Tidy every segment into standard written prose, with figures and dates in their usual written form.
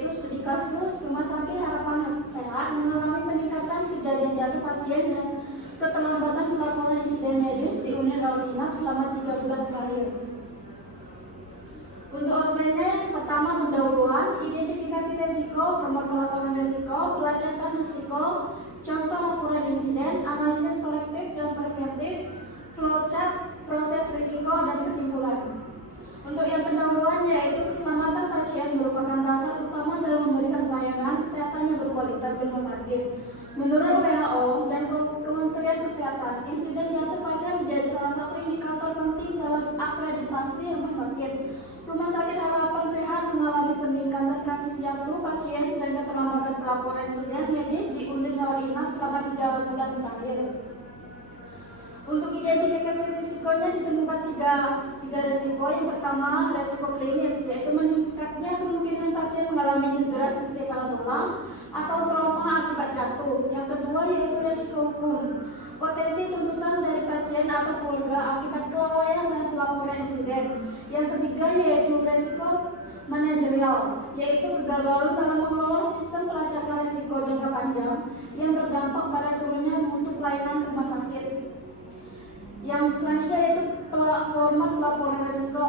yaitu studi kasus Rumah Sakit Harapan Sehat mengalami peningkatan kejadian jatuh pasien dan keterlambatan pelaporan insiden medis di unit rawat inap selama 3 bulan terakhir. Untuk outline-nya, pertama pendahuluan, identifikasi resiko, format pelaporan resiko, pelacakan resiko, contoh laporan insiden, analisis korektif dan preventif, flowchart, proses risiko, dan kesimpulan. Untuk yang pendahuluan yaitu keselamatan pasien merupakan dasar utama dalam memberikan pelayanan kesehatan yang berkualitas di rumah sakit. Menurut WHO dan Kementerian Kesehatan, insiden jatuh pasien menjadi salah satu indikator penting dalam akreditasi rumah sakit. Rumah Sakit Harapan Sehat mengalami peningkatan kasus jatuh pasien dan keterlambatan pelaporan insiden medis di unit rawat inap selama 3 bulan terakhir. Untuk identifikasi risikonya ditemukan tiga risiko. Yang pertama, risiko klinis, yaitu meningkatnya kemungkinan pasien mengalami cedera seperti patah tulang atau trauma akibat jatuh. Yang kedua yaitu risiko hukum, potensi tuntutan dari pasien atau keluarga akibat kelalaian dan pelaporan insiden. Yang ketiga yaitu risiko manajerial, yaitu kegagalan dalam mengelola sistem pelacakan risiko jangka panjang yang berdampak pada turunnya mutu pelayanan rumah sakit. Yang selanjutnya yaitu format pelaporan risiko.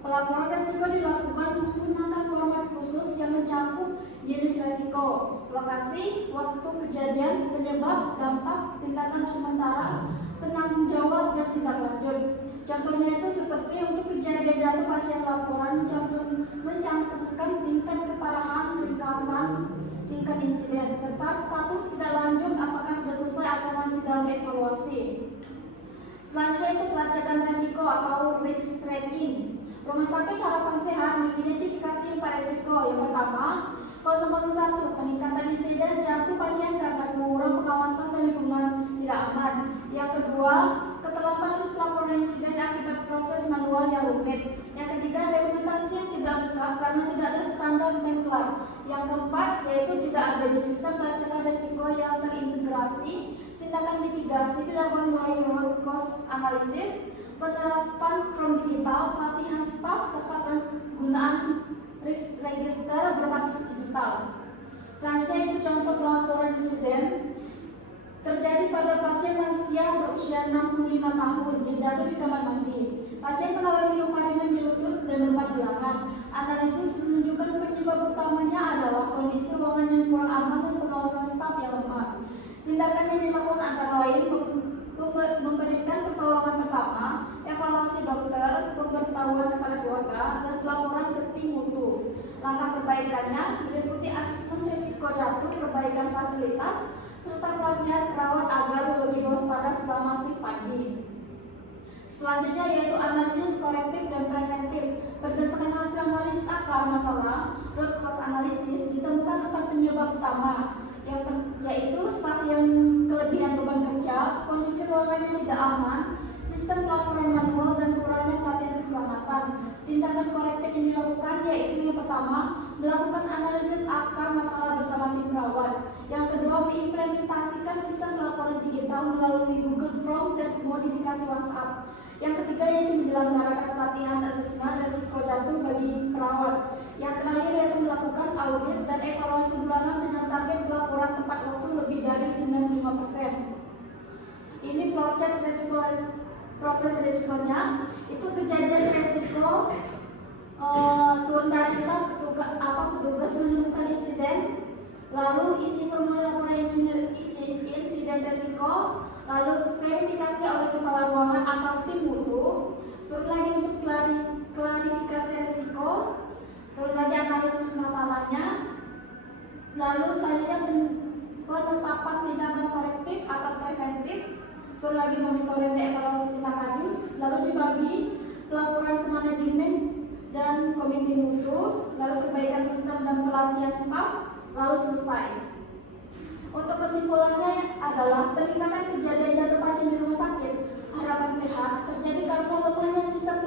Pelaporan risiko dilakukan menggunakan format khusus yang mencakup jenis risiko, lokasi, waktu kejadian, penyebab, dampak, tindakan sementara, penanggung jawab, dan tindak lanjut. Contohnya itu seperti untuk kejadian jatuh pasien laporan mencantumkan tingkat keparahan, ringkasan, singkat insiden, serta status tidak lanjut apakah sudah selesai atau masih dalam evaluasi. Selanjutnya itu pelacakan risiko atau risk tracking. Rumah Sakit Harapan Sehat mengidentifikasi 4 risiko. Yang pertama, 001 peningkatan insiden jatuh pasien karena kurang pengawasan dan lingkungan tidak aman. Yang kedua, keterlambatan pelaporan insiden akibat proses manual yang rumit. Yang ketiga, dokumentasi yang tidak lengkap karena tidak ada standar template. Yang keempat, yaitu tidak adanya sistem pelacakan risiko yang terintegrasi. Tindakan mitigasi dilakukan melalui root cause analysis, penerapan from digital, pelatihan staf, serta penggunaan risk register berbasis digital. Selanjutnya itu contoh pelaporan insiden terjadi pada pasien lansia berusia 65 tahun yang jatuh di kamar mandi. Pasien mengalami luka ringan di lutut dan lembar di lengan. Analisis menunjukkan penyebab utamanya adalah kondisi ruangan yang kurang aman dan pengawasan staf yang lemah. Tindakan yang dilakukan antara lain memberikan pertolongan pertama, evaluasi dokter, pemberitahuan kepada keluarga, dan pelaporan ke tim mutu. Langkah perbaikannya meliputi asesmen risiko jatuh, perbaikan fasilitas, serta pelatihan perawat agar lebih waspada selama shift pagi. Selanjutnya yaitu analisis korektif dan preventif. Berdasarkan hasil analisis akar masalah, root cause analysis, ditemukan 4 penyebab utama, yaitu staf yang kelebihan beban kerja, kondisi ruangan yang tidak aman, sistem pelaporan manual, dan kurangnya pelatihan keselamatan. Tindakan korektif yang dilakukan yaitu yang pertama, melakukan analisis akar masalah bersama tim perawat. Yang kedua, mengimplementasikan sistem pelaporan digital melalui Google Form dan modifikasi WhatsApp. Yang ketiga yaitu menyelenggarakan pelatihan asesmen risiko jatuh bagi perawat. Yang terakhir yaitu melakukan audit dan evaluasi bulanan dengan target pelaporan tepat waktu lebih dari 95%. Ini flowchart risiko, proses risikonya. Itu kejadian risiko turun dari staf atau petugas menemukan insiden, lalu isi formulir laporan insiden risiko, lalu verifikasi oleh kepala ruangan atau tim mutu, turun lagi untuk klarifikasi risiko, turun lagi analisis masalahnya, lalu selanjutnya penetapan tindakan korektif atau preventif, turun lagi monitoring dan evaluasi tindak lanjut, lalu dibagi pelaporan ke manajemen dan komite mutu, lalu perbaikan sistem dan pelatihan staf, lalu selesai. Untuk kesimpulannya adalah peningkatan kejadian jatuh pasien di rumah sakit Harapan Sehat terjadi karena lemahnya sistem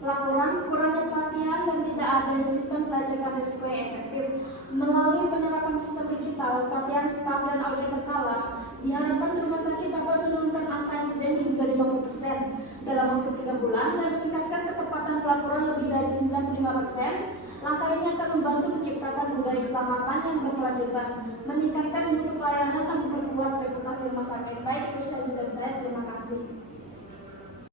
pelaporan, kurangnya pelatihan, dan tidak adanya sistem pelacakan risiko yang efektif. Melalui penerapan sistem digital, pelatihan staf, dan audit berkala, diharapkan rumah sakit dapat menurunkan angka insiden hingga 50% dalam waktu 3 bulan dan meningkatkan ketepatan pelaporan lebih dari 95%, Langkah ini akan membantu menciptakan budaya Islam makan yang berkelanjutan, meningkatkan mutu pelayanan dan memperkuat reputasi rumah sakit. Baik, itu saja dari saya. Terima kasih.